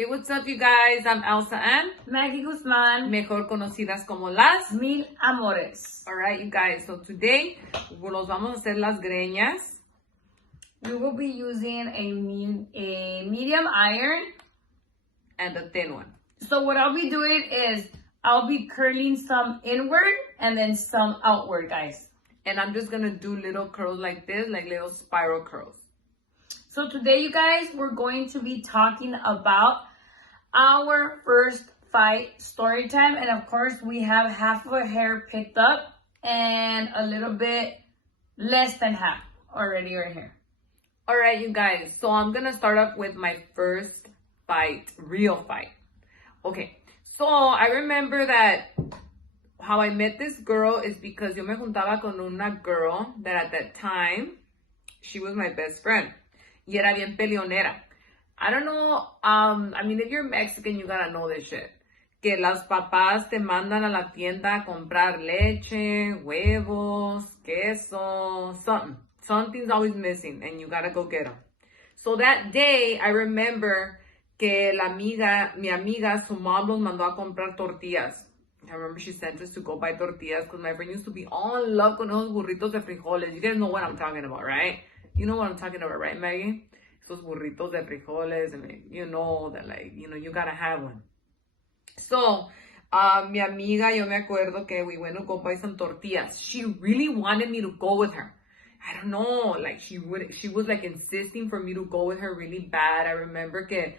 Hey, what's up, you guys? I'm Elsa and Maggie Guzman, mejor conocidas como las. Mil Amores. Alright, you guys. So today, nos vamos a hacer las greñas. We will be using a medium iron. And a thin one. So what I'll be doing is I'll be curling some inward and then some outward, guys. And I'm just going to do little curls like this, like little spiral curls. So today, you guys, we're going to be talking about our first fight story time. And of course, we have half of a hair picked up and a little bit less than half already right here. All right, you guys. So I'm going to start off with my first fight, real fight. Okay. So I remember that how I met this girl is because yo me juntaba con una girl that at that time, she was my best friend. Y era bien peleonera. I don't know, I mean, if you're Mexican, you gotta know this shit. Que los papás te mandan a la tienda a comprar leche, huevos, queso, something. Something's always missing, and you gotta go get them. So that day, I remember que mi amiga, su mom los mandó a comprar tortillas. I remember she sent us to go buy tortillas because my friend used to be all in love con esos burritos de frijoles. You guys know what I'm talking about, right? You know what I'm talking about, right, Maggie? Esos burritos de frijoles, and you know that, like, you know, you gotta have one. So, mi amiga, yo me acuerdo que we went to go buy some tortillas. She really wanted me to go with her. I don't know, like, she was like insisting for me to go with her really bad. I remember que,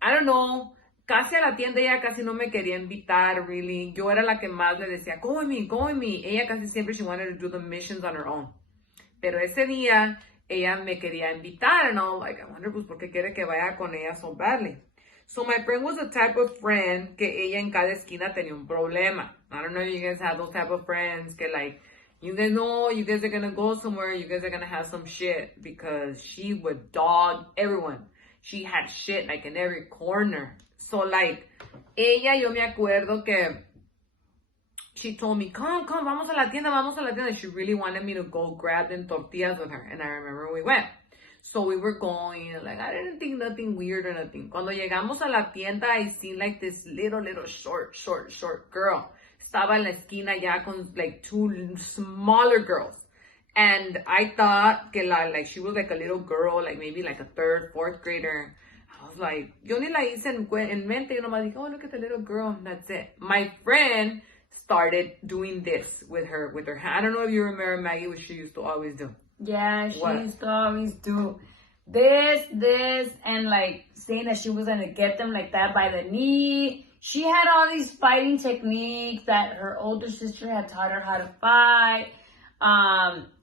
I don't know, casi a la tienda ella casi no me quería invitar, really. Yo era la que más le decía, go with me, go with me. Ella casi siempre, she wanted to do the missions on her own. Pero ese día, ella me quería invitar, and I was like, I wonder, pues, ¿por qué quiere que vaya con ella so badly? So my friend was the type of friend que ella en cada esquina tenía un problema. I don't know if you guys have those type of friends que, like, you guys know you guys are gonna go somewhere, you guys are gonna have some shit, because she would dog everyone. She had shit, like, in every corner. So, like, ella, yo me acuerdo que she told me, come, vamos a la tienda. She really wanted me to go grab them tortillas with her. And I remember we went. So we were going, like, I didn't think nothing weird or nothing. Cuando llegamos a la tienda, I seen, like, this little short girl. Estaba en la esquina ya con, like, two smaller girls. And I thought que like, she was, like, a little girl, like, maybe, like, a third, fourth grader. I was like, yo ni la hice en mente. Yo nomás dije, oh, look at the little girl. That's it. My friend started doing this with her hand. I don't know if you remember, Maggie, what she used to always do. Yeah, she used to always do this, and like saying that she was gonna get them like that by the knee. She had all these fighting techniques that her older sister had taught her how to fight.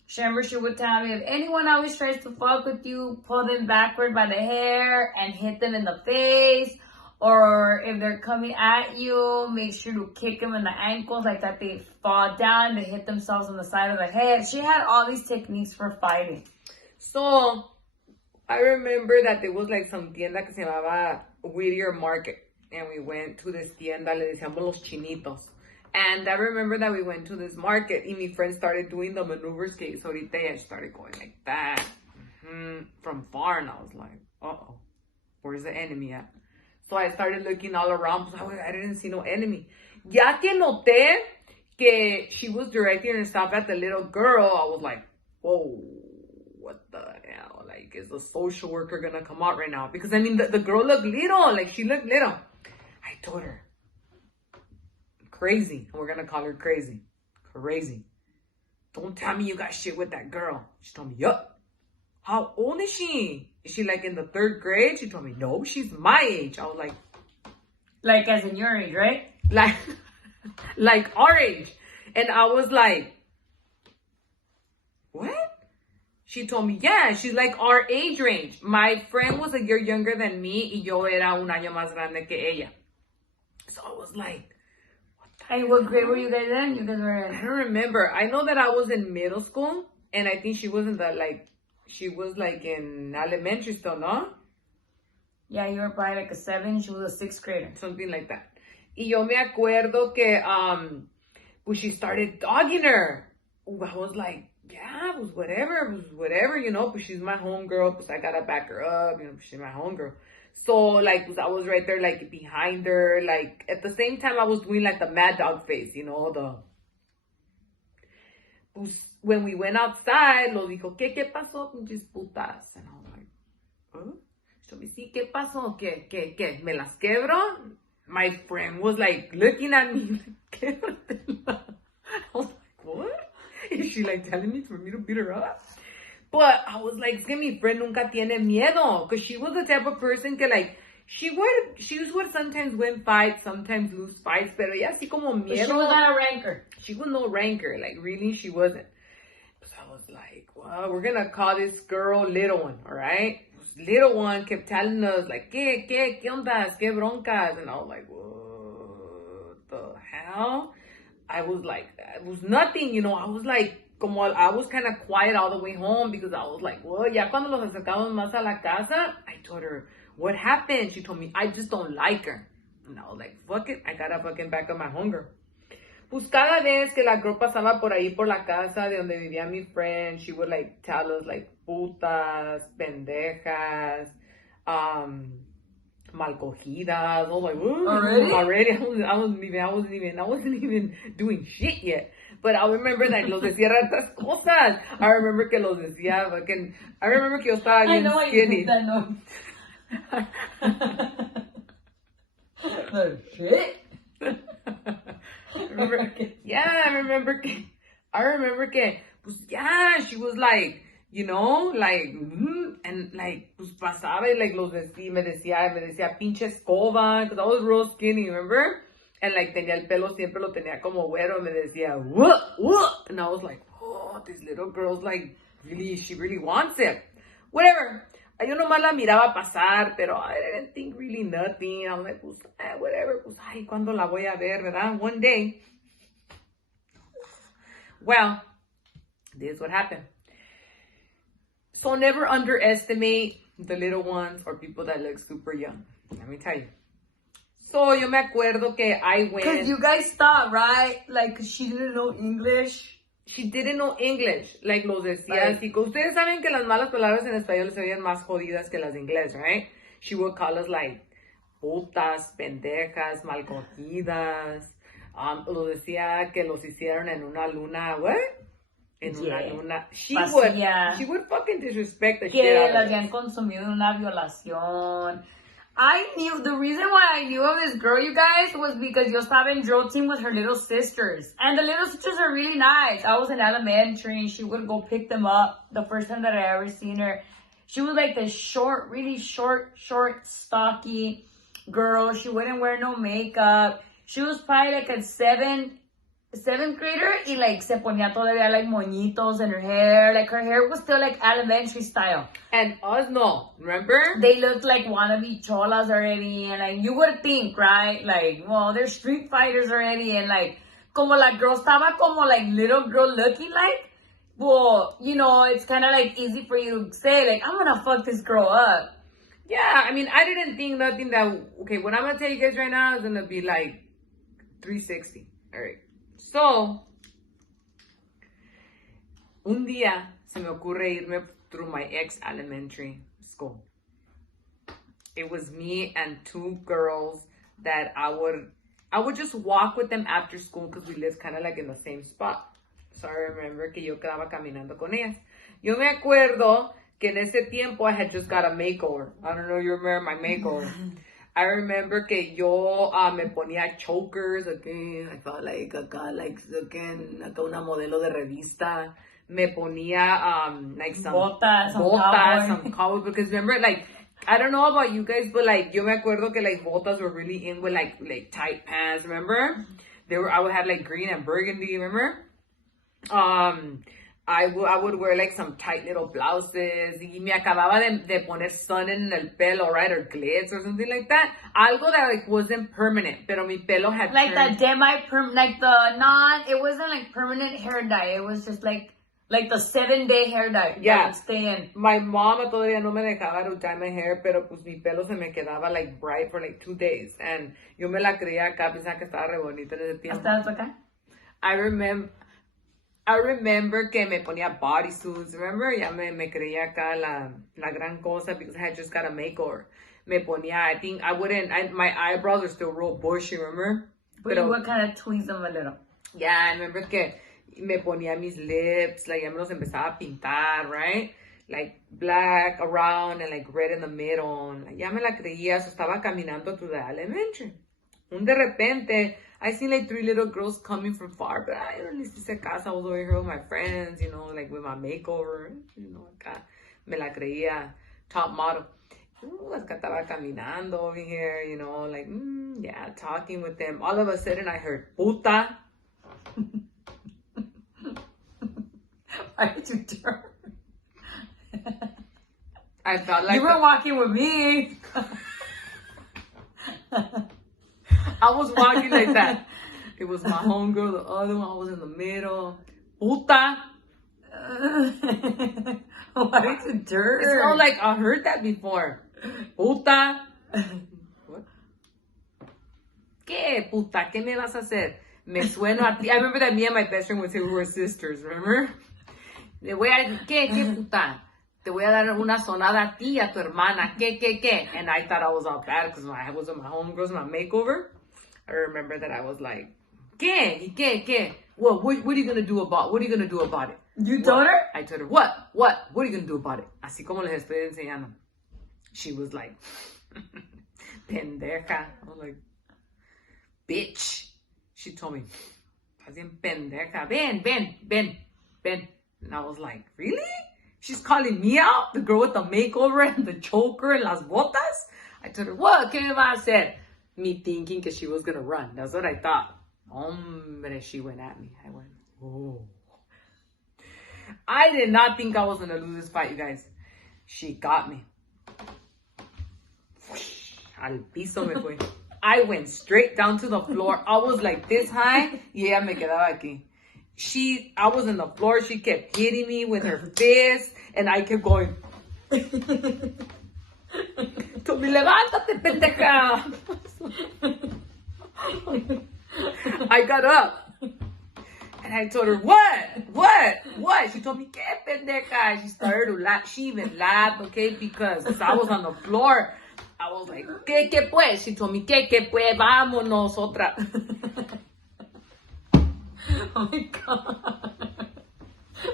She would tell me, if anyone always tries to fuck with you, pull them backward by the hair and hit them in the face. Or if they're coming at you, make sure to kick them in the ankles like that they fall down, they hit themselves on the side of the head. She had all these techniques for fighting. So, I remember that there was like some tienda que se llamaba Whittier Market. And we went to this tienda, le decíamos los chinitos. And I remember that we went to this market and my friend started doing the maneuvers que ahorita ella started going like that. From far, and I was like, uh-oh, where's the enemy at? So I started looking all around. I didn't see no enemy. Ya que noté que she was directing herself at the little girl, I was like, whoa, what the hell? Like, is the social worker gonna come out right now? Because, I mean, the girl looked little. Like, she looked little. I told her, crazy. We're gonna call her crazy. Crazy. Don't tell me you got shit with that girl. She told me, yup. How old is she? Is she like in the third grade? She told me, no, she's my age. I was like, as in your age, right? Like our age. And I was like, what? She told me, yeah, she's like our age range. My friend was a year younger than me, y yo era un año más grande que ella. So I was like, and what grade were you guys in? You guys were in? I don't remember. I know that I was in middle school, and I think she was in she was like in elementary still, no? Yeah, you were probably like a 7. She was a 6th grader. Something like that. Y yo me acuerdo que, pues she started dogging her. I was like, yeah, it was whatever, you know, but she's my homegirl, pues I gotta back her up, you know, she's my homegirl. So, like, I was right there, like, behind her. Like, at the same time, I was doing, like, the mad dog face, you know, pues, when we went outside, lo dijo, ¿qué pasó, pinches putas? And I was like, huh? So, me sí, ¿qué pasó? ¿Qué? ¿Me las quebro? My friend was, like, looking at me, like, québratela. I was like, what? Is she, like, telling me for me to beat her up? But I was like, es que mi friend nunca tiene miedo. Because she was the type of person que, like, she would sometimes win fights, sometimes lose fights. Pero ella así como miedo. But she was not a rancor. She was no rancor. Like, really, she wasn't. So I was like, well, we're going to call this girl Little One, all right? Little One kept telling us, like, ¿qué ondas? ¿Qué broncas? And I was like, what the hell? I was like, it was nothing, you know. I was like, como I was kind of quiet all the way home because I was like, well, ya cuando nos acercamos más a la casa, I told her, what happened? She told me, I just don't like her. And I was like, fuck it, I gotta fucking back up my hunger. Pues cada vez que la girl pasaba por ahí por la casa de donde vivía mi friend, she would like tell us like putas, pendejas, mal cogidas. I was like, already? I wasn't even doing shit yet. But I remember that los decía otras cosas. I remember que los decía fucking, I remember que yo estaba bien skinny. The shit? I remember que, pues, yeah, she was like, you know, like, and like, pues pasaba y like los decía, me decía pinche escoba, because I was real skinny, remember? And like tenía el pelo, siempre lo tenía como güero, me decía, what? And I was like, oh, this little girl's like, she really wants it. Whatever. Yo nomás la miraba pasar, pero I didn't think really nothing. I'm like, pues, whatever, pues, ay, ¿cuándo la voy a ver, verdad? One day. Well, this is what happened. So never underestimate the little ones or people that look super young. Let me tell you. So yo me acuerdo que I went. Because you guys thought, right? Like, she didn't know English. She didn't know English, like los decía así. Ustedes saben que las malas palabras en español se oyen más jodidas que las de inglés, right? She would call us like putas, pendejas, mal cogidas. Lo decía que los hicieron en una luna, what? En una luna. She would fucking disrespect the shit out of Que la habían consumido en una violación. I knew, the reason why I knew of this girl, you guys, was because yo estaba in drill team with her little sisters. And the little sisters are really nice. I was in elementary and she would go pick them up the first time that I ever seen her. She was like this short, really short, stocky girl. She wouldn't wear no makeup. She was probably like a seventh grader y like se ponía todavía like moñitos in her hair. Like her hair was still like elementary style. And us no, remember? They looked like wannabe cholas already. And like you would think, right? Like, well, they're street fighters already. And like, como la girl estaba como like little girl looking like, well, you know, it's kind of like easy for you to say like, I'm gonna fuck this girl up. Yeah, I mean, I didn't think nothing that, okay, what I'm gonna tell you guys right now is gonna be like 360. All right. So, un día se me ocurre irme through my ex-elementary school. It was me and two girls that I would just walk with them after school because we lived kind of like in the same spot. So I remember que yo quedaba caminando con ellas. Yo me acuerdo que en ese tiempo I had just got a makeover. I don't know if you remember my makeover. I remember que yo me ponía chokers, okay, I felt like acá, like, again, acá una modelo de revista. Me ponía, like, some botas, some cowboy, because remember, like, I don't know about you guys, but, like, yo me acuerdo que, like, botas were really in with, like tight pants, remember? I would have, like, green and burgundy, remember? I would wear like some tight little blouses y me acababa de poner sun en el pelo, right? Or glitz or something like that. Algo that like wasn't permanent, pero mi pelo had like turned. It wasn't like permanent hair dye. It was just like the 7-day hair dye. Yeah. That would stay in. My mama todavía no me dejaba to dye my hair, pero pues mi pelo se me quedaba like bright for like 2 days. And yo me la creía acá, pensaba que estaba re bonita en ese tiempo. ¿Hasta acá? I remember que me ponía bodysuits, remember? Ya me creía acá la gran cosa because I had just got a makeover. me ponía, I think I wouldn't, my eyebrows are still real bushy, remember? But you would kind of tweeze them a little. Yeah, I remember que me ponía mis lips, like ya me los empezaba a pintar, right? Like black around and like red in the middle. Ya me la creía, so estaba caminando to the elementary. De repente, I seen like 3 little girls coming from far, but I don't need to say casa. I was over here with my friends, you know, like with my makeover, you know, acá me la creía top model. Acá estaba caminando over here, you know, like, yeah, talking with them. All of a sudden, I heard puta. Why did you turn? I felt like you were walking with me. I was walking like that. It was my homegirl, the other one. I was in the middle. Puta. Why did you turn? It's not like I heard that before. Puta. What? ¿Qué, puta? ¿Qué me vas a hacer? Me sueno a ti. I remember that me and my best friend would say we were sisters, remember? Le voy a... ¿Qué, puta? Te voy a dar una sonada a ti y a tu hermana. ¿Qué? And I thought I was all bad because I was with my homegirls, my makeover. I remember that I was like, ¿Qué? Well, what are you going to do about it? You told her? I told her, what? What are you going to do about it? Así como les estoy enseñando. She was like, pendeja. I was like, bitch. She told me, estás bien pendeja. Ven. And I was like, really? She's calling me out? The girl with the makeover and the choker and las botas? I told her, what? ¿Qué me va a hacer? Me thinking que she was going to run. That's what I thought. Hombre, she went at me. I went, oh. I did not think I was going to lose this fight, you guys. She got me. Al piso me fue. I went straight down to the floor. I was like this high. Y ella me quedaba aquí. I was on the floor. She kept hitting me with her fist. And I kept going. Told me, levántate, pendeja. I got up. And I told her, what? She told me, ¿qué pendeja? She started to laugh. She even laughed, okay? Because I was on the floor. I was like, ¿qué pues? She told me, ¿qué pues? Vámonos otra. Oh my God.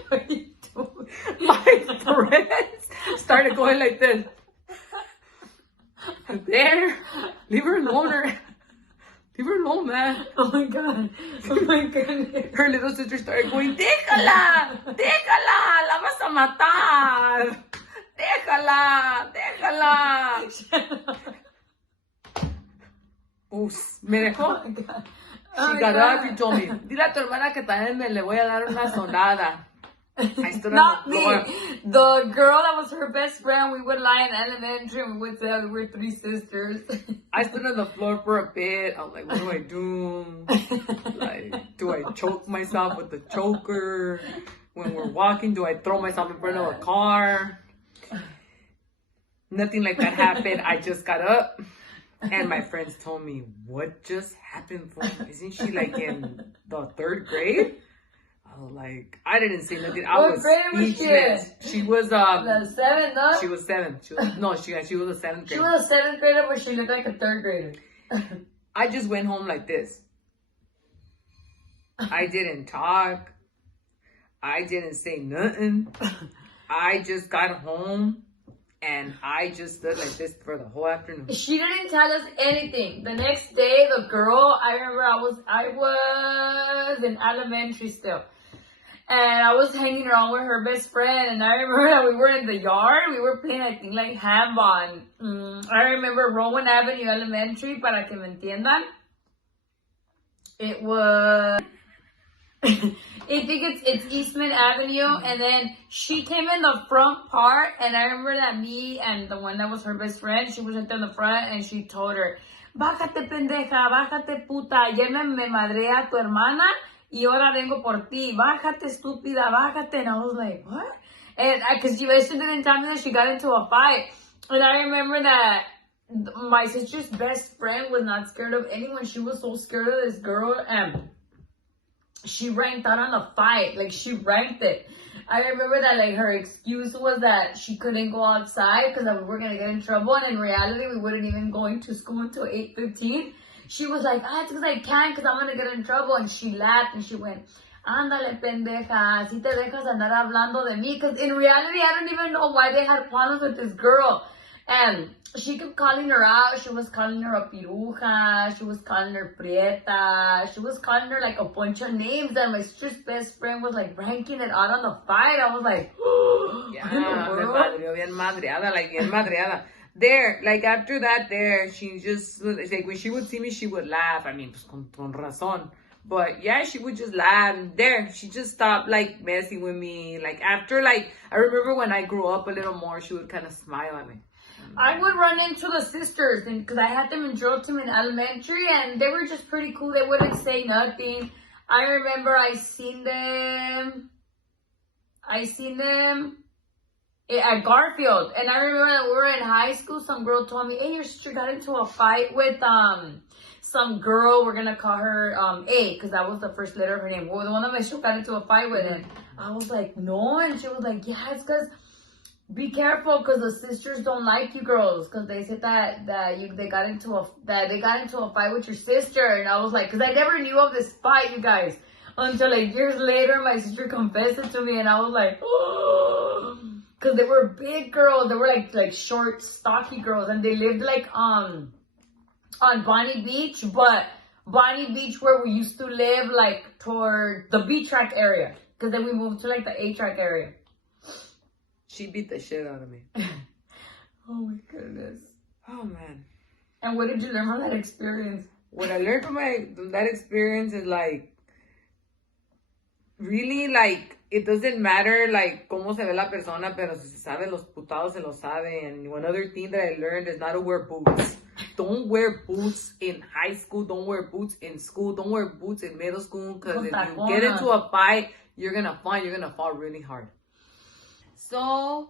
What are you doing? My friends started going like this. There. Leave her alone, man. Oh my God. Oh my goodness. Her little sister started going, déjala, la vas a matar. Déjala. Uf, me dejó. Oh my God. She got up and told me, dile a tu hermana que también le voy a dar una sonada. I stood on the floor. Not me. The girl that was her best friend, we would lie in elementary and we would say we were 3 sisters. I stood on the floor for a bit. I was like, what do I do? Like, do I choke myself with the choker? When we're walking, do I throw myself in front of a car? Nothing like that happened. I just got up. And my friends told me, what just happened? Isn't she like in the 3rd grade? I was like, I didn't say nothing. I was speechless. She was the 7th, no? She was 7. She was a 7th grader. She was a 7th grader, but she looked like a 3rd grader. I just went home like this. I didn't talk. I didn't say nothing. I just got home. And I just stood like this for the whole afternoon. She didn't tell us anything. The next day, the girl, I remember I was in elementary still. And I was hanging around with her best friend. And I remember that we were in the yard. We were playing, I think, like handball. I remember Rowan Avenue Elementary, para que me entiendan. It was... I think it's Eastman Avenue, and then she came in the front part, and I remember that me and the one that was her best friend, she was in the front, and she told her, bájate pendeja, bájate puta, ayer me madré a tu hermana, y ahora vengo por ti, bájate estúpida, bájate, and I was like, what? And because she didn't tell me that she got into a fight, and I remember that my sister's best friend was not scared of anyone, she was so scared of this girl, and she ranked out on the fight. Like, she ranked it. I remember that, like, her excuse was that she couldn't go outside because we were going to get in trouble. And in reality, we wouldn't even going to school until 8:15. She was like, it's because I can't because I'm going to get in trouble. And she laughed and she went, ándale, pendeja, si te dejas andar hablando de mí. Because in reality, I don't even know why they had problems with this girl. And she kept calling her out. She was calling her a piruja. She was calling her prieta. She was calling her like a bunch of names. And my sister's best friend was like ranking it out on the fight. I was like, yeah, me madreó bien madreada, like bien madreada. There, like after that, she just, like when she would see me, she would laugh. I mean, pues con razón. But yeah, she would just laugh. There, she just stopped like messing with me. Like after, like, I remember when I grew up a little more, she would kind of smile at me. I would run into the sisters because I had them in drill team in elementary and they were just pretty cool. They wouldn't say nothing. I remember I seen them at Garfield. And I remember that we were in high school. Some girl told me, hey, your sister got into a fight with some girl. We're going to call her A because that was the first letter of her name. Well, the one that my sister got into a fight with. And I was like, no. And she was like, yeah, it's because... be careful because the sisters don't like you girls because they said that they got into a fight with your sister. And I was like, because I never knew of this fight, you guys, until like years later my sister confessed it to me. And I was like, oh, because they were big girls. They were like short, stocky girls, and they lived like on Bonnie Beach, but Bonnie Beach where we used to live, like toward the B track area, because then we moved to like the A track area. She beat the shit out of me. Oh my goodness. Oh man. And what did you learn from that experience? What I learned from that experience is like, really, like, it doesn't matter like cómo se ve la persona, pero si se sabe los putados se lo sabe. And one other thing that I learned is not to wear boots. Don't wear boots in high school. Don't wear boots in school. Don't wear boots in middle school, because if you get into a fight, you're gonna fall really hard. So,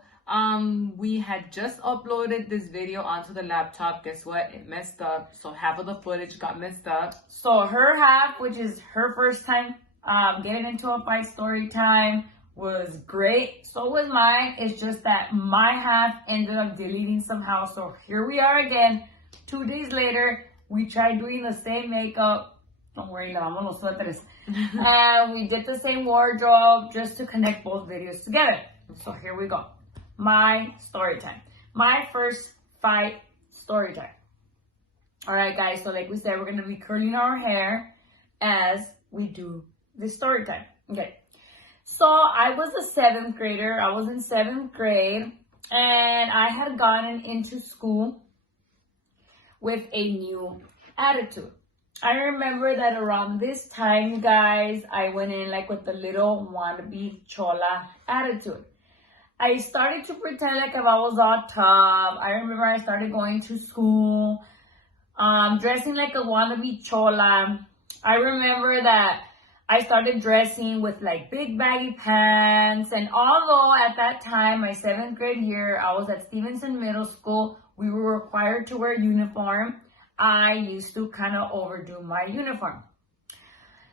we had just uploaded this video onto the laptop. Guess what? It messed up. So half of the footage got messed up. So her half, which is her first time getting into a fight story time, was great. So was mine. It's just that my half ended up deleting somehow. So here we are again. 2 days later, we tried doing the same makeup. Don't worry, lavamos los suéteres. And we did the same wardrobe just to connect both videos together. So here we go. My story time. My first fight story time. Alright guys, so like we said, we're going to be curling our hair as we do this story time. Okay. So I was a 7th grader. I was in 7th grade. And I had gotten into school with a new attitude. I remember that around this time, you guys, I went in like with the little wannabe chola attitude. I started to pretend like if I was all tough. I remember I started going to school, dressing like a wannabe chola. I remember that I started dressing with like big baggy pants. And although at that time, my 7th grade year, I was at Stevenson Middle School, we were required to wear uniform. I used to kind of overdo my uniform.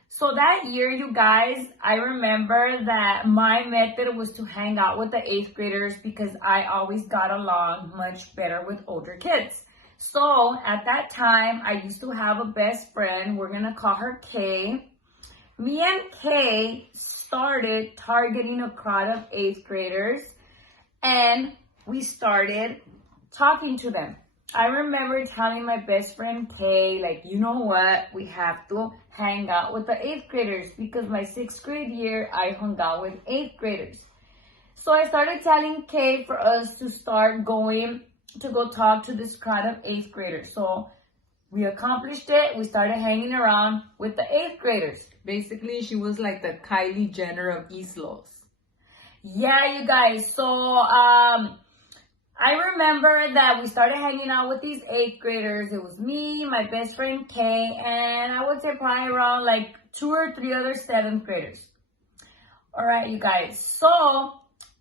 So that year, you guys, I remember that my method was to hang out with the 8th graders because I always got along much better with older kids. So at that time, I used to have a best friend. We're going to call her Kay. Me and Kay started targeting a crowd of 8th graders and we started talking to them. I remember telling my best friend Kay, like, you know what, we have to hang out with the 8th graders because my 6th grade year, I hung out with 8th graders. So I started telling Kay for us to start going to go talk to this crowd of 8th graders. So we accomplished it. We started hanging around with the 8th graders. Basically, she was like the Kylie Jenner of East Los. Yeah, you guys. So, I remember that we started hanging out with these 8th graders. It was me, my best friend Kay, and I would say probably around like 2 or 3 other 7th graders. All right, you guys. So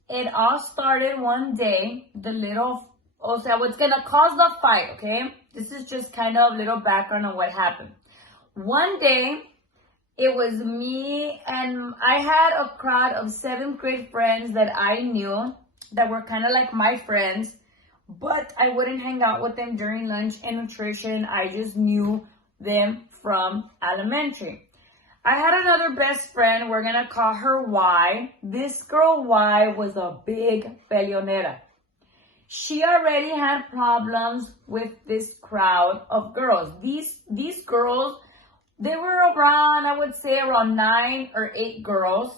it all started one day. What's gonna cause the fight, okay? This is just kind of a little background on what happened. One day, It was me, and I had a crowd of 7th grade friends that I knew that were kind of like my friends, but I wouldn't hang out with them during lunch and nutrition. I just knew them from elementary. I had another best friend. We're gonna call her Y. This girl Y was a big peleonera. She already had problems with this crowd of girls. These girls, they were around, I would say around 9 or 8 girls.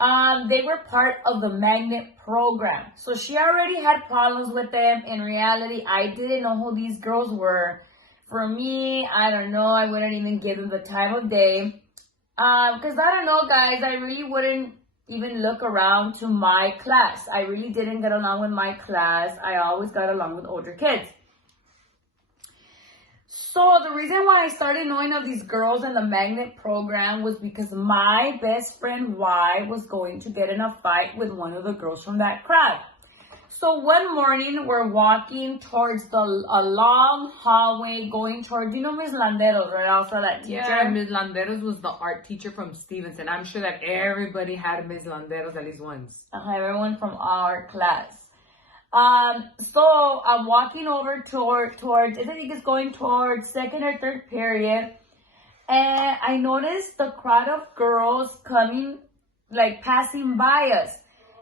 They were part of the magnet program. So she already had problems with them. In reality, I didn't know who these girls were. For me, I don't know. I wouldn't even give them the time of day. Because I don't know, guys, I really wouldn't even look around to my class. I really didn't get along with my class. I always got along with older kids. So the reason why I started knowing of these girls in the magnet program was because my best friend Y was going to get in a fight with one of the girls from that crowd. So one morning we're walking towards a long hallway going towards, you know, Miss Landeros, right? Also that teacher. Yeah, Miss Landeros was the art teacher from Stevenson. I'm sure that everybody had Miss Landeros at least once. Everyone from our class. So I'm walking over towards, I think it's going towards 2nd or 3rd period. And I noticed the crowd of girls coming, like passing by us.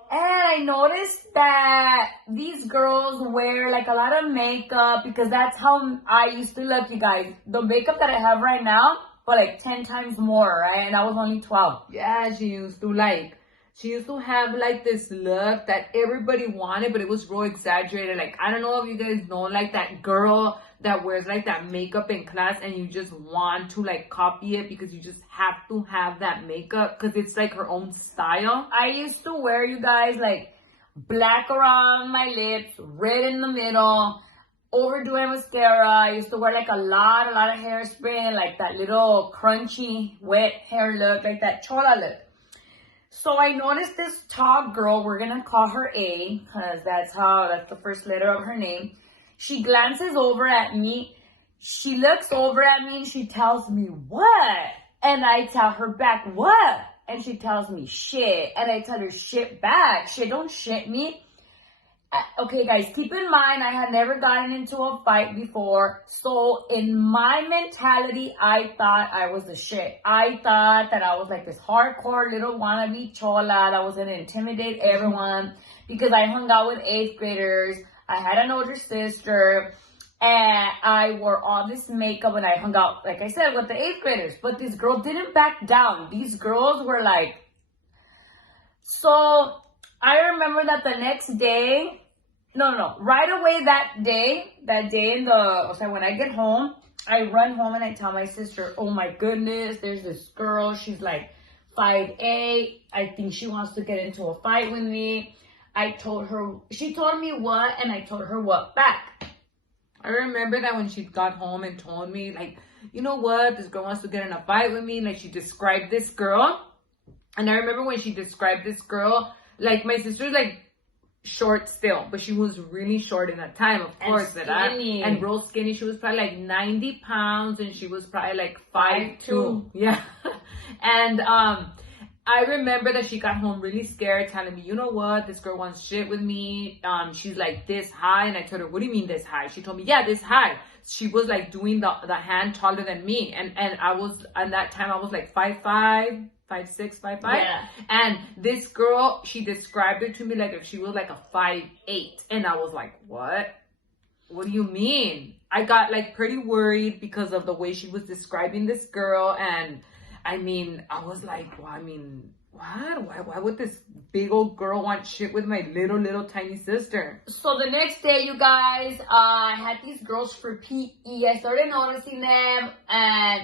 And I noticed that these girls wear like a lot of makeup because that's how I used to look, you guys. The makeup that I have right now, but like 10 times more, right? And I was only 12. Yeah, she used to have like this look that everybody wanted, but it was real exaggerated. Like, I don't know if you guys know, like that girl that wears like that makeup in class and you just want to like copy it because you just have to have that makeup because it's like her own style. I used to wear, you guys, like black around my lips, red in the middle, overdoing mascara. I used to wear like a lot of hairspray, like that little crunchy, wet hair look, like that chola look. So I noticed this tall girl, we're gonna call her A, because that's the first letter of her name. She glances over at me. She looks over at me and she tells me, "What?" And I tell her back, "What?" And she tells me, "Shit." And I tell her, "Shit back. Shit, don't shit me." Okay, guys, keep in mind, I had never gotten into a fight before. So in my mentality, I thought I was the shit. I thought that I was like this hardcore little wannabe chola that was going to intimidate everyone because I hung out with 8th graders. I had an older sister and I wore all this makeup and I hung out, like I said, with the 8th graders. But this girl didn't back down. These girls were like... So I remember that the next day... right away that day when I get home, I run home and I tell my sister, "Oh my goodness, there's this girl. She's like 5'8". I think she wants to get into a fight with me." I told her, she told me what, and I told her what back. I remember that when she got home and told me, like, "You know what, this girl wants to get in a fight with me." Like, she described this girl. And I remember when she described this girl, like, my sister's like short still, but she was really short in that time, of course. And real skinny. She was probably like 90 pounds and she was probably like 5'2". Yeah. And I remember that she got home really scared, telling me, "You know what, this girl wants shit with me. She's like this high." And I told her, "What do you mean this high?" She told me, "Yeah, this high." She was like doing the hand taller than me. And I was, at that time, I was like 5'5". 5'6", 5'5". Yeah. And this girl, she described it to me like if she was like a 5'8". And I was like, "What? What do you mean?" I got like pretty worried because of the way she was describing this girl. And I mean, I was like, well, I mean, what? Why would this big old girl want shit with my little tiny sister? So the next day, you guys, I had these girls for PE. I started noticing them. And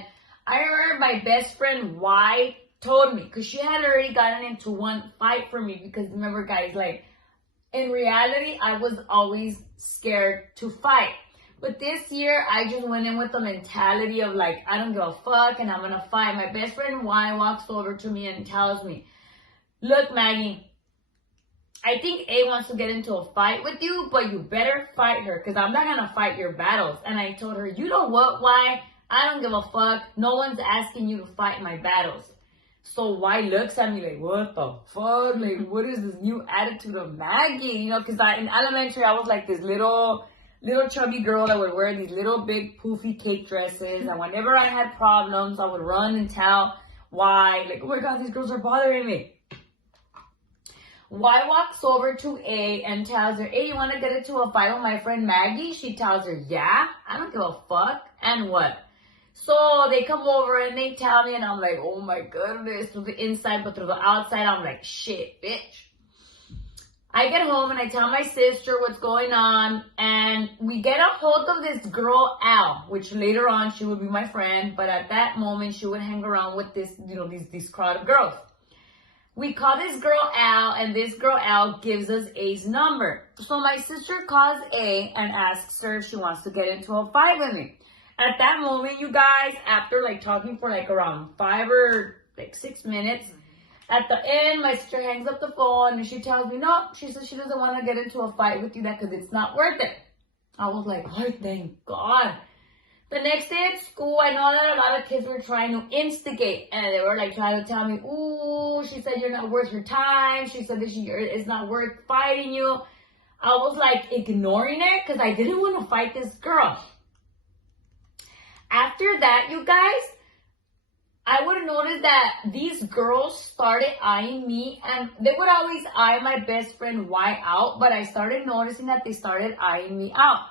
I remember my best friend, Y, told me, because she had already gotten into one fight for me, because remember, guys, like, in reality, I was always scared to fight. But this year, I just went in with the mentality of like, I don't give a fuck and I'm gonna fight. My best friend Y walks over to me and tells me, "Look, Maggie, I think A wants to get into a fight with you, but you better fight her because I'm not gonna fight your battles." And I told her, "You know what, Y? I don't give a fuck. No one's asking you to fight my battles. So Y looks at me like, what the fuck? Like, what is this new attitude of Maggie? You know, because in elementary, I was like this little chubby girl that would wear these little big poofy cake dresses. And whenever I had problems, I would run and tell Y, like, oh my God, these girls are bothering me. Y walks over to A and tells her, hey, you want to get into a fight with my friend Maggie? She tells her, yeah, I don't give a fuck. And what? So they come over and they tell me, and I'm like, oh my goodness, through the inside, but through the outside, I'm like, shit, bitch. I get home and I tell my sister what's going on, and we get a hold of this girl, Al, which later on she would be my friend, but at that moment she would hang around with this, you know, these crowd of girls. We call this girl Al, and this girl Al gives us A's number. So my sister calls A and asks her if she wants to get into a fight with me. At that moment, you guys, after like talking for like around 5 or 6 minutes, at the end, my sister hangs up the phone and she tells me, no, she says she doesn't want to get into a fight with you because it's not worth it. I was like, oh, thank God. The next day at school, I know that a lot of kids were trying to instigate, and they were like trying to tell me, ooh, she said you're not worth your time. She said that it's not worth fighting you. I was like ignoring it because I didn't want to fight this girl. After that, you guys, I would notice that these girls started eyeing me, and they would always eye my best friend Y out, but I started noticing that they started eyeing me out.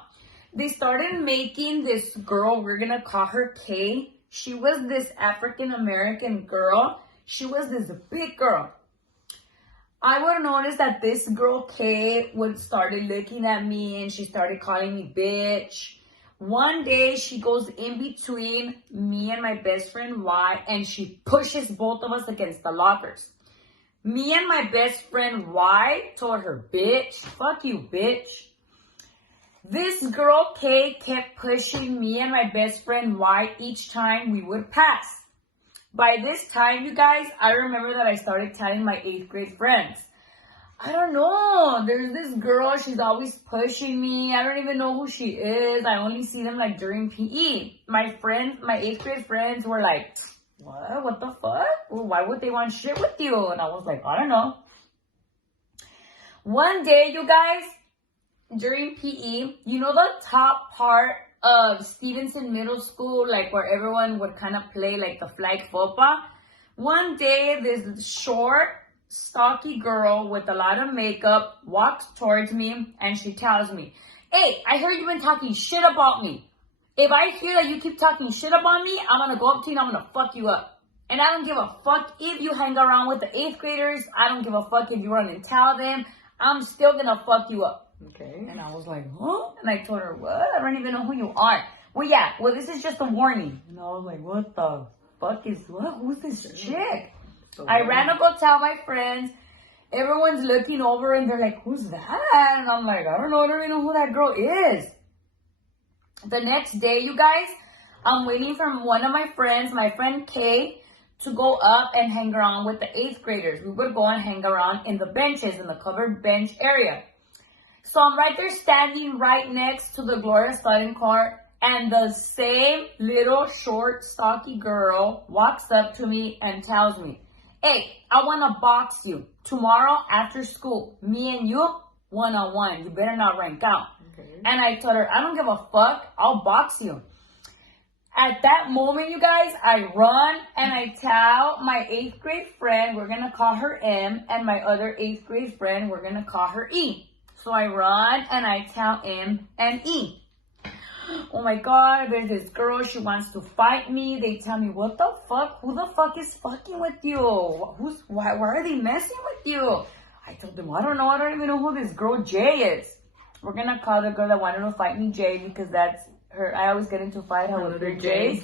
They started making this girl, we're gonna call her Kay. She was this African-American girl. She was this big girl. I would notice that this girl Kay would started looking at me and she started calling me bitch. One day she goes in between me and my best friend Y and she pushes both of us against the lockers. Me and my best friend Y told her, bitch, fuck you, bitch. This girl Kay kept pushing me and my best friend Y each time we would pass. By this time, you guys, I remember that I started telling my 8th grade friends, I don't know, there's this girl, she's always pushing me. I don't even know who she is. I only see them like during PE. My 8th grade friends were like, what the fuck? Well, why would they want shit with you? And I was like, I don't know. One day, you guys, during PE, you know the top part of Stevenson Middle School, like where everyone would kind of play like the flag football? One day, this short, stocky girl with a lot of makeup walks towards me and she tells me, hey, I heard you've been talking shit about me. If I hear that you keep talking shit about me, I'm going to go up to you and I'm going to fuck you up. And I don't give a fuck if you hang around with the 8th graders. I don't give a fuck if you run and tell them. I'm still going to fuck you up. Okay. And I was like, huh? And I told her, what? I don't even know who you are. Well, yeah. Well, this is just a warning. And I was like, what the fuck is what? Who's this chick? So I ran to go tell my friends. Everyone's looking over and they're like, who's that? And I'm like, I don't even know who that girl is. The next day, you guys, I'm waiting for one of my friends, my friend Kay, to go up and hang around with the 8th graders. We would go and hang around in the benches, in the covered bench area. So I'm right there standing right next to the Gloria Studding Court, and the same little short, stocky girl walks up to me and tells me, hey, I want to box you tomorrow after school. Me and you, one-on-one. You better not rank out. Okay. And I told her, I don't give a fuck. I'll box you. At that moment, you guys, I run and I tell my 8th grade friend, we're going to call her M, and my other 8th grade friend, we're going to call her E. So I run and I tell M and E. Oh my God, there's this girl, she wants to fight me. They tell me, what the fuck? Who the fuck is fucking with you? Why are they messing with you? I told them, I don't know. I don't even know who this girl Jay is. We're going to call the girl that wanted to fight me Jay because that's her. I always get into a fight with her J's.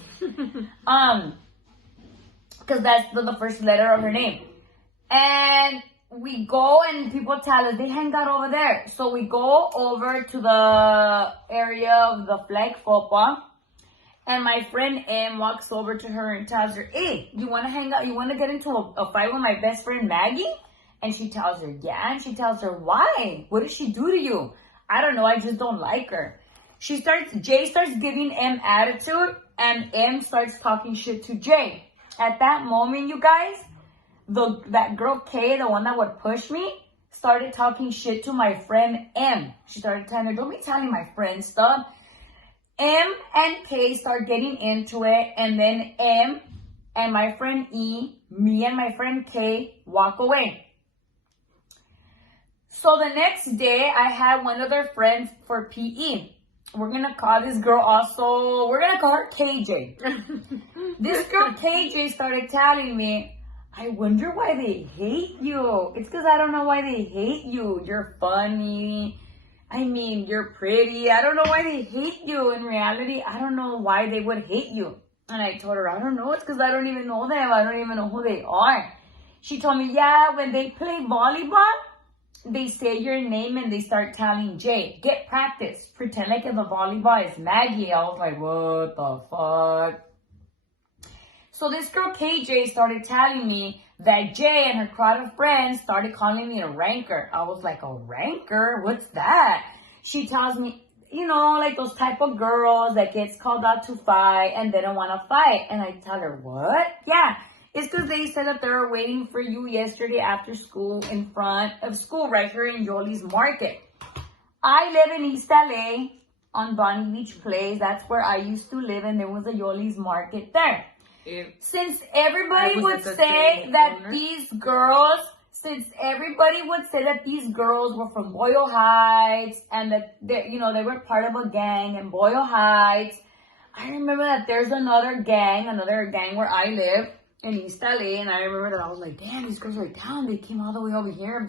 Because that's the first letter of her name. And we go and people tell us they hang out over there. So we go over to the area of the flag football. And my friend M walks over to her and tells her, hey, you want to hang out? You want to get into a fight with my best friend Maggie? And she tells her, yeah. And she tells her, why? What did she do to you? I don't know. I just don't like her. Jay starts giving M attitude. and M starts talking shit to J. At that moment, you guys, that girl K, the one that would push me, started talking shit to my friend M. She started telling her, don't be telling my friend stuff. M and K start getting into it, and then M and my friend E, me and my friend K walk away. So the next day, I had one of their friends for PE. We're gonna call this girl also, we're gonna call her KJ. This girl KJ started telling me, I wonder why they hate you. It's because I don't know why they hate you. You're funny. I mean, you're pretty. I don't know why they hate you. In reality, I don't know why they would hate you. And I told her, I don't know. It's because I don't even know them. I don't even know who they are. She told me, yeah, when they play volleyball, they say your name and they start telling Jay, get practice. Pretend like the volleyball is Maggie. I was like, what the fuck? So this girl KJ started telling me that Jay and her crowd of friends started calling me a ranker. I was like, a ranker? What's that? She tells me, you know, like those type of girls that gets called out to fight and they don't want to fight. And I tell her, what? Yeah, it's because they said that they were waiting for you yesterday after school in front of school right here in Yoli's Market. I live in East LA on Bonnie Beach Place. That's where I used to live, and there was a Yoli's Market there. Since everybody would say that these girls, were from Boyle Heights and that they were part of a gang in Boyle Heights, I remember that there's another gang where I live in East LA, and I remember that I was like, damn, these girls are down. They came all the way over here.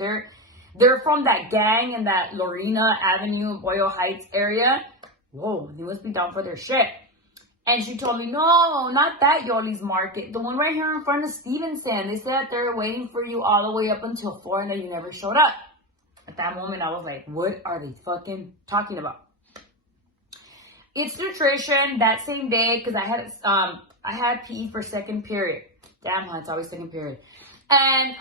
They're from that gang in that Lorena Avenue, Boyle Heights area. Whoa, they must be down for their shit. And she told me, no, not that Yoli's Market. The one right here in front of Stevenson. They said that they were waiting for you all the way up until 4 and that you never showed up. At that moment, I was like, what are they fucking talking about? It's nutrition that same day because I had PE for second period. Damn, it's always second period. And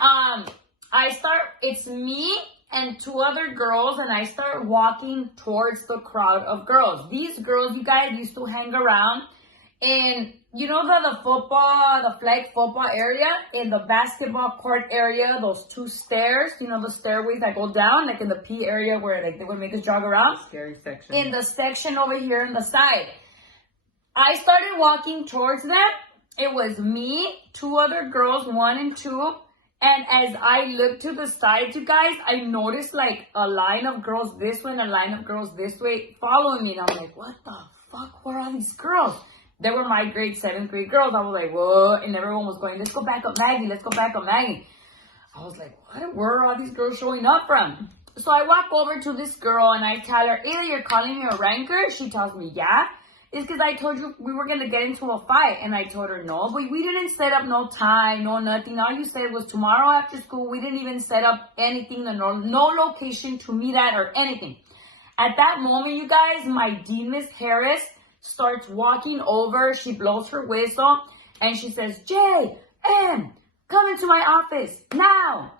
it's me and 2 other girls, and I start walking towards the crowd of girls. These girls, you guys, used to hang around in, you know, the flag football area, in the basketball court area, those 2 stairs, you know, the stairways that go down, like in the P area where like they would make us jog around. Scary section. In the section over here on the side. I started walking towards them. It was me, 2 other girls, 1 and 2. And as I looked to the side, you guys, I noticed like a line of girls this way and a line of girls this way following me. And I'm like, what the fuck? Where are these girls? They were my grade 7th grade girls. I was like, what? And everyone was going, let's go back up Maggie. Let's go back up Maggie. I was like, what? Where are all these girls showing up from? So I walk over to this girl and I tell her, either you're calling me a ranker. She tells me, yeah. It's because I told you we were going to get into a fight. And I told her, no, but we didn't set up no time, no nothing. All you said was tomorrow after school. We didn't even set up anything, no location to meet at or anything. At that moment, you guys, my Dean, Miss Harris, starts walking over. She blows her whistle and she says, Jay, Ann, come into my office now.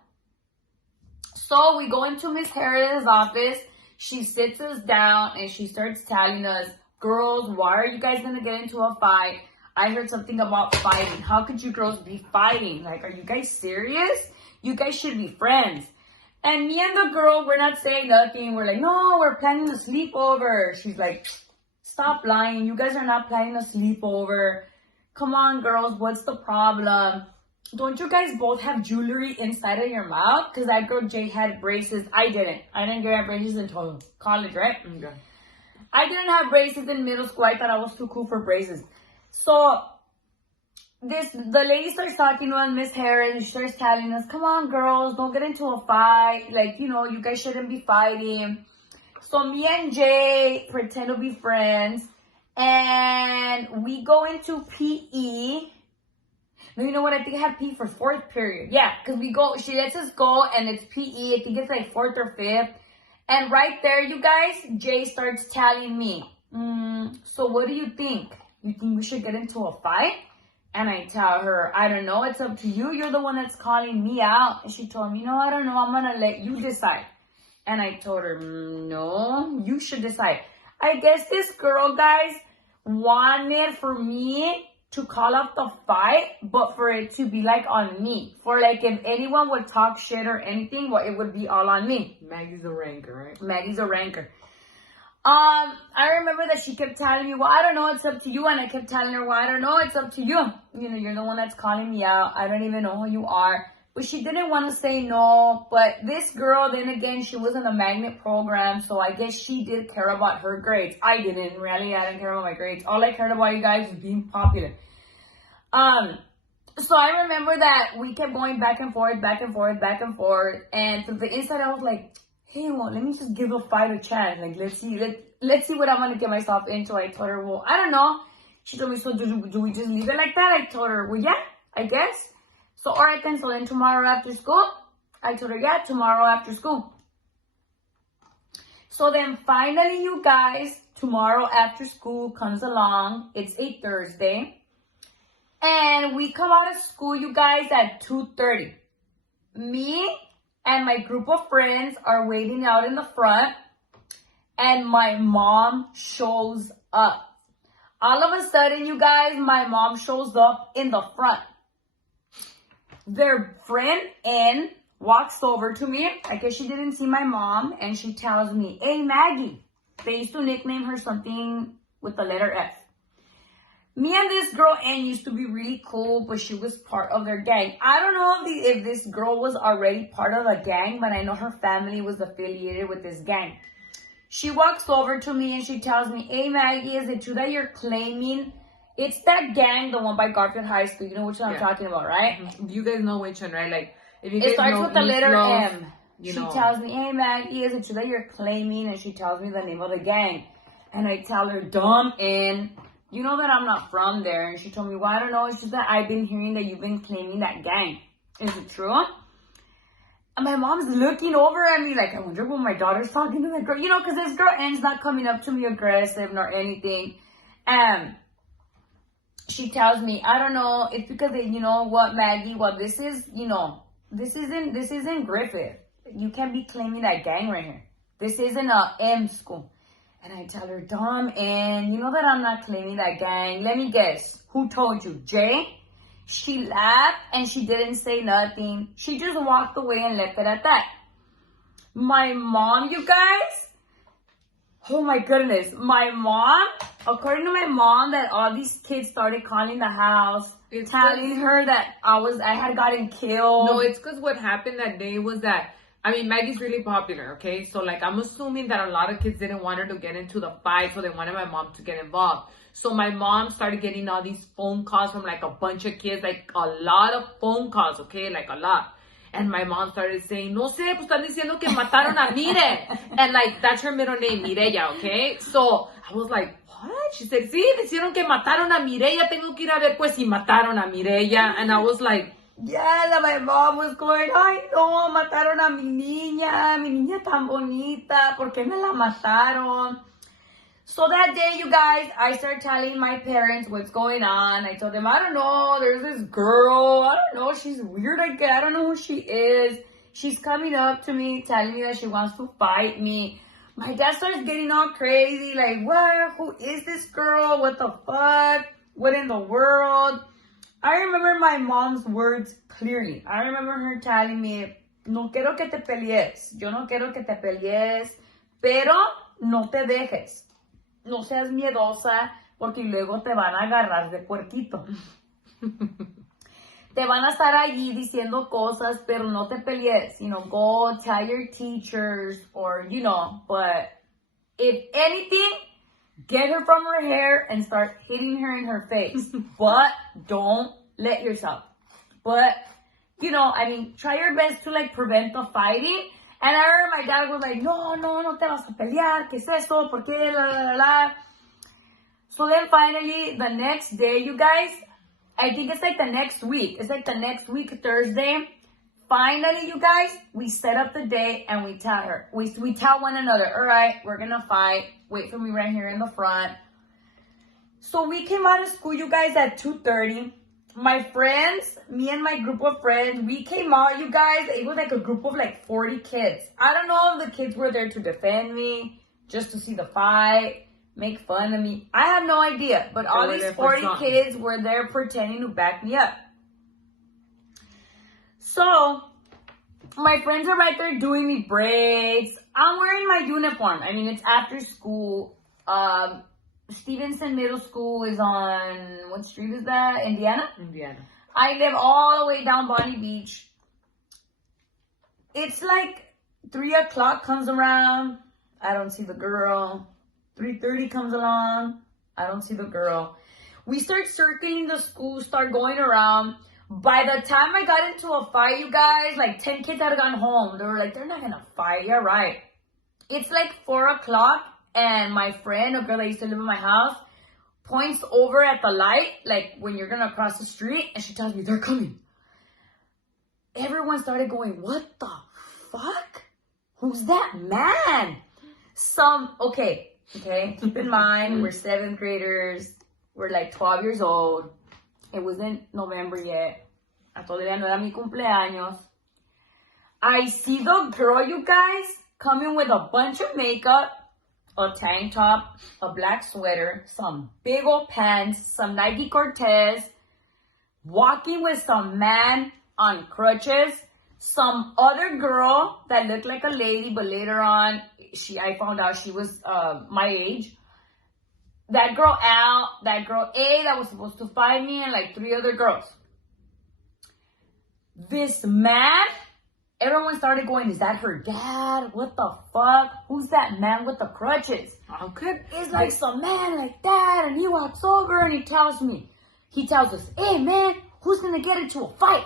So we go into Miss Harris' office. She sits us down and she starts telling us, girls, why are you guys going to get into a fight? I heard something about fighting. How could you girls be fighting? Like, are you guys serious? You guys should be friends. And me and the girl, we're not saying nothing. We're like, no, we're planning a sleepover. She's like, stop lying. You guys are not planning a sleepover. Come on, girls. What's the problem? Don't you guys both have jewelry inside of your mouth? Because that girl Jay had braces. I didn't. I didn't get braces until college, right? Okay. I didn't have braces in middle school. I thought I was too cool for braces. So the lady starts talking to us, Miss Harris, and she starts telling us, come on, girls, don't get into a fight. Like, you know, you guys shouldn't be fighting. So me and Jay pretend to be friends. And we go into PE. No, you know what? I think I had PE for 4th period. Yeah, because she lets us go, and it's PE. I think it's like 4th or 5th. And right there, you guys, Jay starts telling me, so what do you think? You think we should get into a fight? And I tell her, I don't know. It's up to you. You're the one that's calling me out. And she told me, no, I don't know. I'm going to let you decide. And I told her, no, you should decide. I guess this girl, guys, wanted for me to call off the fight, but for it to be like on me. For like if anyone would talk shit or anything, well, it would be all on me. Maggie's a ranker, right? Maggie's a ranker. I remember that she kept telling me, well, I don't know, it's up to you. And I kept telling her, well, I don't know, it's up to you. You know, you're the one that's calling me out. I don't even know who you are. But she didn't want to say no. But this girl, then again, she was in the magnet program. So I guess she did care about her grades. I didn't really. I didn't care about my grades. All I cared about, you guys, was being popular. So I remember that we kept going back and forth, back and forth, back and forth. And from the inside, I was like, hey, well, let me just give a fight a chance. Like, let's see what I'm going to get myself into. I told her, well, I don't know. She told me, so do we just leave it like that? I told her, well, yeah, I guess. So, all right then. So then tomorrow after school, I told her, yeah, tomorrow after school. So then finally, you guys, tomorrow after school comes along. It's a Thursday. And we come out of school, you guys, at 2:30. Me and my group of friends are waiting out in the front. And my mom shows up. All of a sudden, you guys, my mom shows up in the front. Their friend, Ann, walks over to me. I guess she didn't see my mom. And she tells me, hey, Maggie. They used to nickname her something with the letter F. Me and this girl, Ann, used to be really cool, but she was part of their gang. I don't know if this girl was already part of the gang, but I know her family was affiliated with this gang. She walks over to me and she tells me, hey, Maggie, is it true that you're claiming it's that gang, the one by Garfield High School? You know which one I'm talking about, right? Mm-hmm. You guys know which one, right? Like, if you guys it starts know with the letter M. She tells me, hey, Maggie, is it true that you're claiming? And she tells me the name of the gang. And I tell her, dumb, and you know that I'm not from there. And she told me, well, I don't know. It's just that I've been hearing that you've been claiming that gang. Is it true? And my mom's looking over at me like, I wonder what my daughter's talking to that girl. You know, because this girl ends not coming up to me aggressive nor anything. And she tells me, I don't know. It's because, you know what, Maggie? Well, this is, you know, this isn't Griffith. You can't be claiming that gang right here. This isn't a M school. And I tell her, Dom, and you know that I'm not claiming that gang. Let me guess. Who told you? Jay? She laughed and she didn't say nothing. She just walked away and left it at that. My mom, you guys. Oh my goodness. My mom, according to my mom, that all these kids started calling the house, telling her that I had gotten killed. No, it's because what happened that day was that, I mean, Maggie's really popular, okay? So, like, I'm assuming that a lot of kids didn't want her to get into the fight, so they wanted my mom to get involved. So, my mom started getting all these phone calls from, like, a bunch of kids, like, a lot of phone calls, okay? Like, a lot. And my mom started saying, no sé, pues están diciendo que mataron a Mire. And, like, that's her middle name, Mireya, okay? So, I was like, what? She said, sí, dijeron que mataron a Mireya. Tengo que ir a ver, pues, si mataron a Mireya. And I was like, yeah, my mom was going, ay, no, mataron a mi niña tan bonita, ¿por qué me la mataron? So that day, you guys, I started telling my parents what's going on. I told them, I don't know, there's this girl, I don't know, she's weird, I don't know who she is. She's coming up to me, telling me that she wants to fight me. My dad starts getting all crazy, like, what? Who is this girl? What the fuck? What in the world? I remember my mom's words clearly. I remember her telling me, no quiero que te pelees. Yo no quiero que te pelees, pero no te dejes. No seas miedosa, porque luego te van a agarrar de puerquito. Te van a estar allí diciendo cosas, pero no te pelees. You know, go tell your teachers, or, you know, but if anything, get her from her hair and start hitting her in her face. But don't let yourself. But, you know, I mean, try your best to, like, prevent the fighting. And I remember my dad was like, no te vas a pelear. ¿Qué es esto? ¿Por qué? La, la, la, la. So then finally, the next day, you guys, I think it's like the next week. It's like the next week, Thursday. Finally, you guys, we set up the day and we tell her. We tell one another, all right, we're going to fight. Wait for me right here in the front. So we came out of school, you guys, at 2:30. My friends, me and my group of friends, we came out, you guys. It was like a group of like 40 kids. I don't know if the kids were there to defend me, just to see the fight. make fun of me. I have no idea. But all these 40 kids were there pretending to back me up. So, my friends are right there doing me braids. I'm wearing my uniform. I mean, it's after school. Stevenson Middle School is on, what street is that? Indiana? Indiana. I live all the way down Bonnie Beach. It's like 3 o'clock comes around. I don't see the girl. 3:30 comes along. I don't see the girl. We start circling the school, start going around. By the time I got into a fight, you guys, like 10 kids had gone home. They were like, they're not going to fight. You're right. It's like 4 o'clock. And my friend, a girl that used to live in my house, points over at the light, like when you're going to cross the street. And she tells me, they're coming. Everyone started going, what the fuck? Who's that man? Okay. Keep in mind, we're 7th graders. We're like 12 years old. It wasn't November yet. Todavía no era mi cumpleaños. I see the girl, you guys, coming with a bunch of makeup, a tank top, a black sweater, some big old pants, some Nike Cortez, walking with some man on crutches, some other girl that looked like a lady, but later on, I found out she was my age. That girl Al, that girl A that was supposed to fight me, and like 3 other girls. This man, everyone started going, is that her dad? What the fuck? Who's that man with the crutches? Okay. It's like some man like that, and he walks over and he tells us, hey man, who's gonna get into a fight?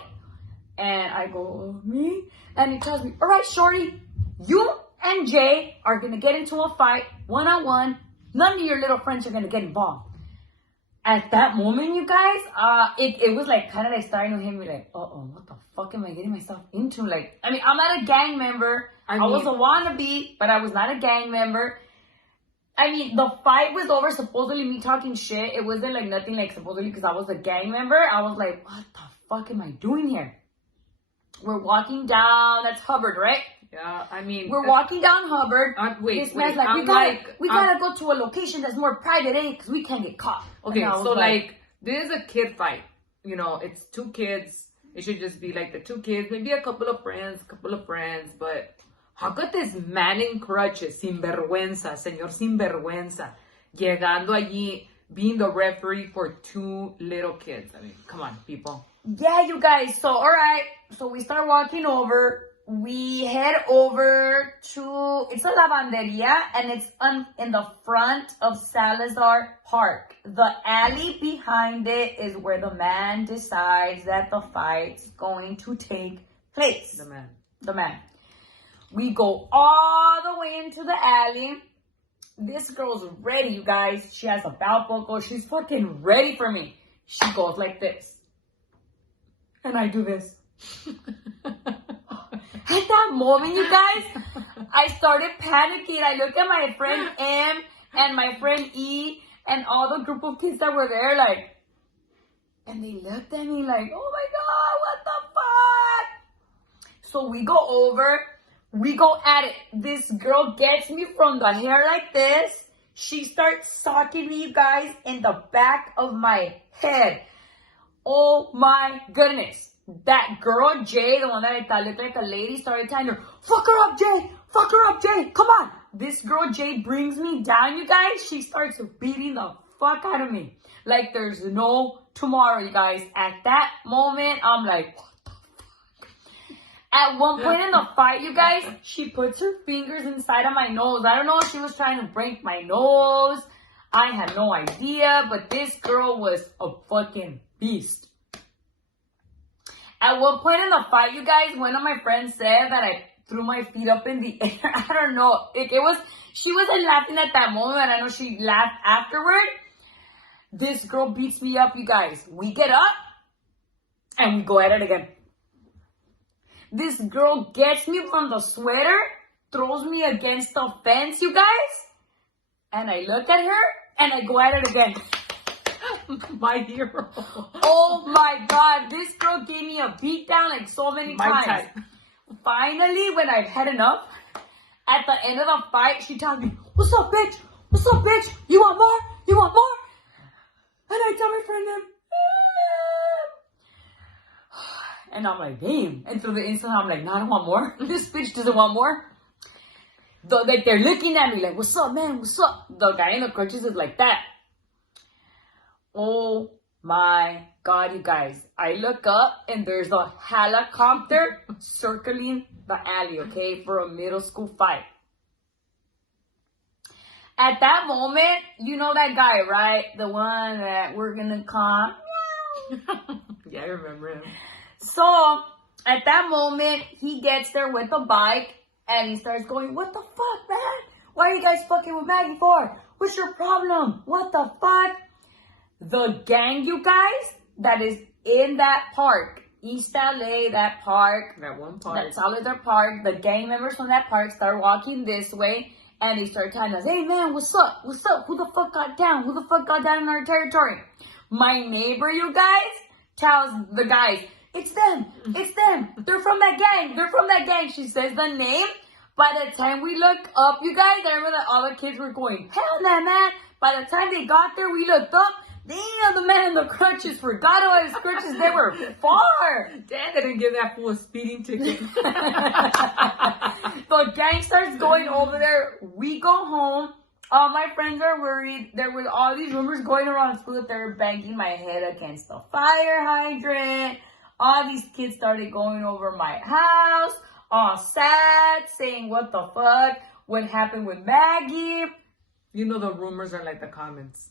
And I go, me? And he tells me, all right, shorty, you and Jay are gonna get into a fight, one-on-one. None of your little friends are gonna get involved. At that moment, you guys, it was like kind of like starting to hit me like, what the fuck am I getting myself into? Like, I mean, I'm not a gang member. I was a wannabe, but I was not a gang member. I mean, the fight was over supposedly me talking shit. It wasn't like nothing like supposedly because I was a gang member. I was like, what the fuck am I doing here? We're walking down. That's Hubbard, right? Yeah, I mean, we're walking down Hubbard. Wait, like, we gotta go to a location that's more private, because we can't get caught. Okay, so like, this is a kid fight. You know, it's 2 kids. It should just be like the 2 kids, maybe a couple of friends, but how could this man in crutches, sinvergüenza, señor sinvergüenza, llegando allí, being the referee for 2 little kids? I mean, come on, people. Yeah, you guys. So, all right. So we start walking over. We head over to, it's a lavanderia, and it's in the front of Salazar Park. The alley behind it is where the man decides that the fight's going to take place. The man. We go all the way into the alley. This girl's ready, you guys. She has a belt buckle. She's fucking ready for me. She goes like this. And I do this. At that moment, you guys, I started panicking. I look at my friend M and my friend E and all the group of kids that were there, like, and they looked at me like, oh my God, what the fuck? So we go over, we go at it. This girl gets me from the hair like this. She starts socking me, you guys, in the back of my head. Oh my goodness. That girl, Jay, the one that I thought looked like a lady, started telling her, fuck her up, Jay! Fuck her up, Jay! Come on! This girl, Jay, brings me down, you guys. She starts beating the fuck out of me. Like there's no tomorrow, you guys. At that moment, I'm like, what the fuck? At one point in the fight, you guys, she puts her fingers inside of my nose. I don't know if she was trying to break my nose. I had no idea, but this girl was a fucking beast. At one point in the fight, you guys, one of my friends said that I threw my feet up in the air. I don't know. She wasn't laughing at that moment, and I know she laughed afterward. This girl beats me up, you guys. We get up, and we go at it again. This girl gets me from the sweater, throws me against the fence, you guys. And I look at her, and I go at it again. My hero. Oh my God, this girl gave me a beat down like so many times. Finally, when I've had enough, at the end of the fight, she tells me, what's up, bitch? what's up, bitch? You want more? You want more? And I tell my friend them, and I'm like, damn. And through the instant, I'm like, no, I don't want more. This bitch doesn't want more. Like, they're looking at me like, what's up, man? What's up? The guy in the crutches is like that. Oh my God, you guys. I look up and there's a helicopter circling the alley, okay, for a middle school fight. At that moment, you know that guy, right? The one that we're gonna call. Yeah, I remember him. So, at that moment, he gets there with a bike and he starts going, what the fuck, man? Why are you guys fucking with Maggie for? What's your problem? What the fuck? The gang, you guys, that is in that park, East LA, that park. That one park. That Solidar Park. The gang members from that park start walking this way. And they start telling us, hey man, what's up? What's up? Who the fuck got down? Who the fuck got down in our territory? My neighbor, you guys, tells the guys, it's them. It's them. They're from that gang. They're from that gang. She says the name. By the time we look up, you guys, I remember that all the kids were going, hell no, man. By the time they got there, we looked up. Damn, the man in the crutches forgot all his crutches. They were far. Dad didn't give that fool a speeding ticket. The gang starts going over there. We go home. All my friends are worried. There was all these rumors going around school that they were banging my head against the fire hydrant. All these kids started going over my house, all sad, saying, what the fuck? What happened with Maggie? You know the rumors are like the comments.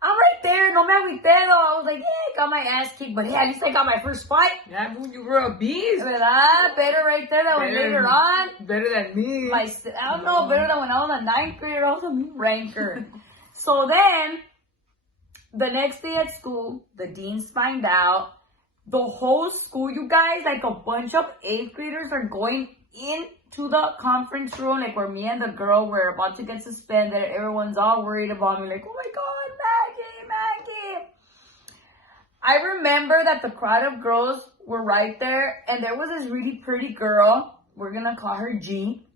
I'm right there. No me agüité though. I was like, yeah, got my ass kicked. But yeah, at least I got my first fight. Yeah, you were a beast. ¿Verdad? Better right there than later on. Better than me. I don't know, better than when I was a 9th grader. I was a mean ranker. So then, the next day at school, the deans find out. The whole school, you guys, like a bunch of 8th graders are going into the conference room, like where me and the girl were about to get suspended. Everyone's all worried about me, like, oh my God, Maggie. I remember that the crowd of girls were right there, and there was this really pretty girl. We're gonna call her G.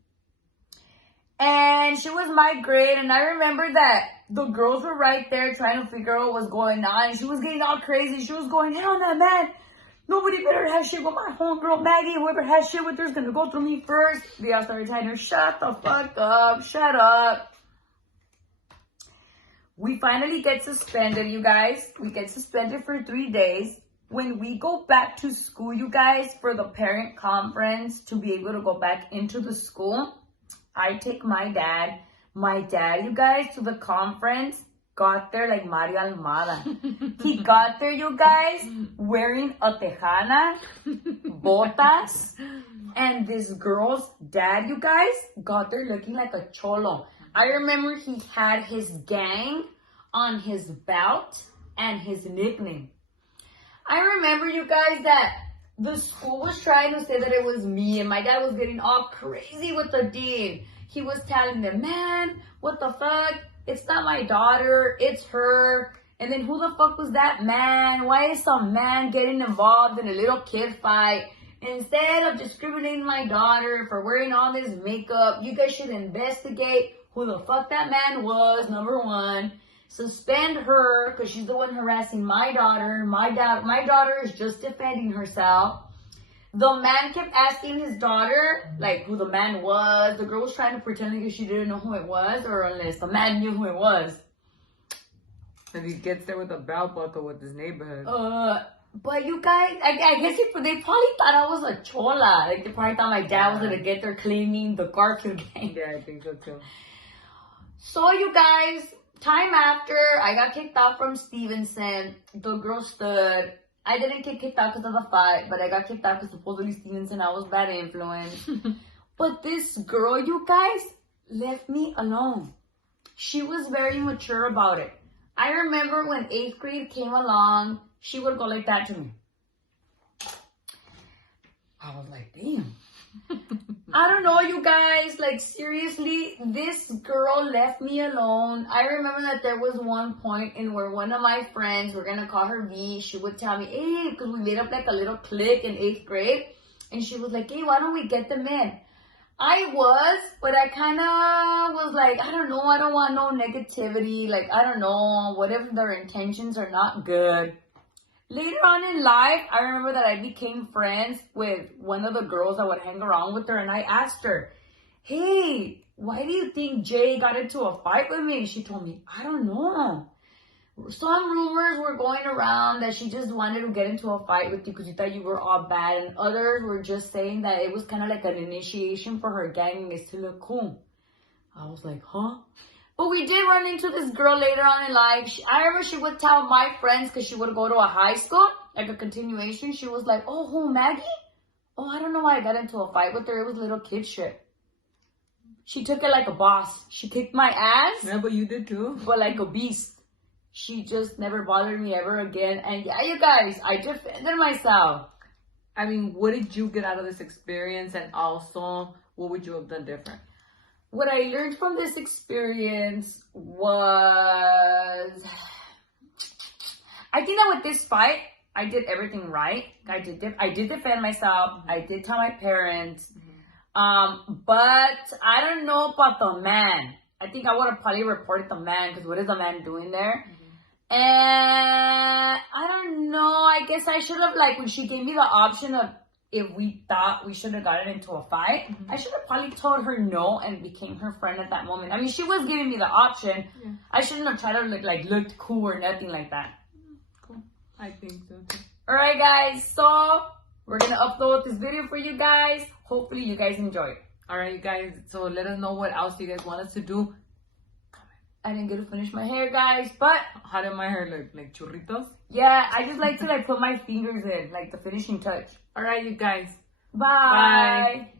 And she was my grade, and I remember that the girls were right there trying to figure out what was going on. And she was getting all crazy. She was going, hell no, man. Nobody better have shit with my homegirl Maggie. Whoever has shit with her is gonna go through me first. We all started telling her, shut the fuck up. Shut up. We finally get suspended, you guys. We get suspended for 3 days. When we go back to school, you guys, for the parent conference to be able to go back into the school, I take my dad. My dad, you guys, to the conference, got there like Mario Almada. He got there, you guys, wearing a tejana, botas, and this girl's dad, you guys, got there looking like a cholo. I remember he had his gang on his belt and his nickname. I remember, you guys, that the school was trying to say that it was me, and my dad was getting all crazy with the dean. He was telling them, man, what the fuck? It's not my daughter, it's her. And then who the fuck was that man? Why is some man getting involved in a little kid fight? Instead of discriminating my daughter for wearing all this makeup, you guys should investigate who the fuck that man was, number one. Suspend her, because she's the one harassing my daughter. My daughter is just defending herself. The man kept asking his daughter, like, who the man was. The girl was trying to pretend like she didn't know who it was, or unless the man knew who it was. And he gets there with a belt buckle with his neighborhood. But you guys, I guess they probably thought I was a chola. Like, they probably thought my dad was going to get there cleaning the Garfield gang. Yeah, I think so too. So, you guys, time after, I got kicked out from Stevenson. The girl stood. I didn't get kicked out because of the fight, but I got kicked out because supposedly Stevenson, I was bad influence. But this girl, you guys, left me alone. She was very mature about it. I remember when 8th grade came along, she would go like that to me. I was like, damn. I don't know, you guys, like, seriously, this girl left me alone. I remember that there was one point in where one of my friends, we're gonna call her V, she would tell me, hey, because we made up like a little clique in 8th grade, and she was like, hey, why don't we get them in? I was, but I kind of was like, I don't know, I don't want no negativity. Like, I don't know, whatever their intentions are not good. Later on in life, I remember that I became friends with one of the girls that would hang around with her, and I asked her, hey, why do you think Jay got into a fight with me? She told me, I don't know. Some rumors were going around that she just wanted to get into a fight with you because you thought you were all bad, and others were just saying that it was kind of like an initiation for her gang is to look cool. I was like, huh? But we did run into this girl later on in life. I remember she would tell my friends because she would go to a high school, like a continuation. She was like, oh, who, Maggie? Oh, I don't know why I got into a fight with her. It was little kid shit. She took it like a boss. She kicked my ass. Yeah, but you did too. But like a beast. She just never bothered me ever again. And yeah, you guys, I defended myself. I mean, what did you get out of this experience? And also, what would you have done different? What I learned from this experience was, I think that with this fight, I did everything right. I did defend myself. I did tell my parents. But I don't know about the man. I think I would have probably reported the man because what is the man doing there? And I don't know. I guess I should have, like, when she gave me the option of if we thought we should have gotten into a fight, I should have probably told her no and became her friend at that moment. I mean, she was giving me the option. Yeah. I shouldn't have tried to look cool or nothing like that. Cool. I think so too. Alright guys, so we're going to upload this video for you guys. Hopefully you guys enjoy it. Alright, you guys. So let us know what else you guys want us to do. I didn't get to finish my hair, guys, but how did my hair look? Like churritos? Yeah, I just like to put my fingers in, like the finishing touch. Alright, you guys. Bye. Bye.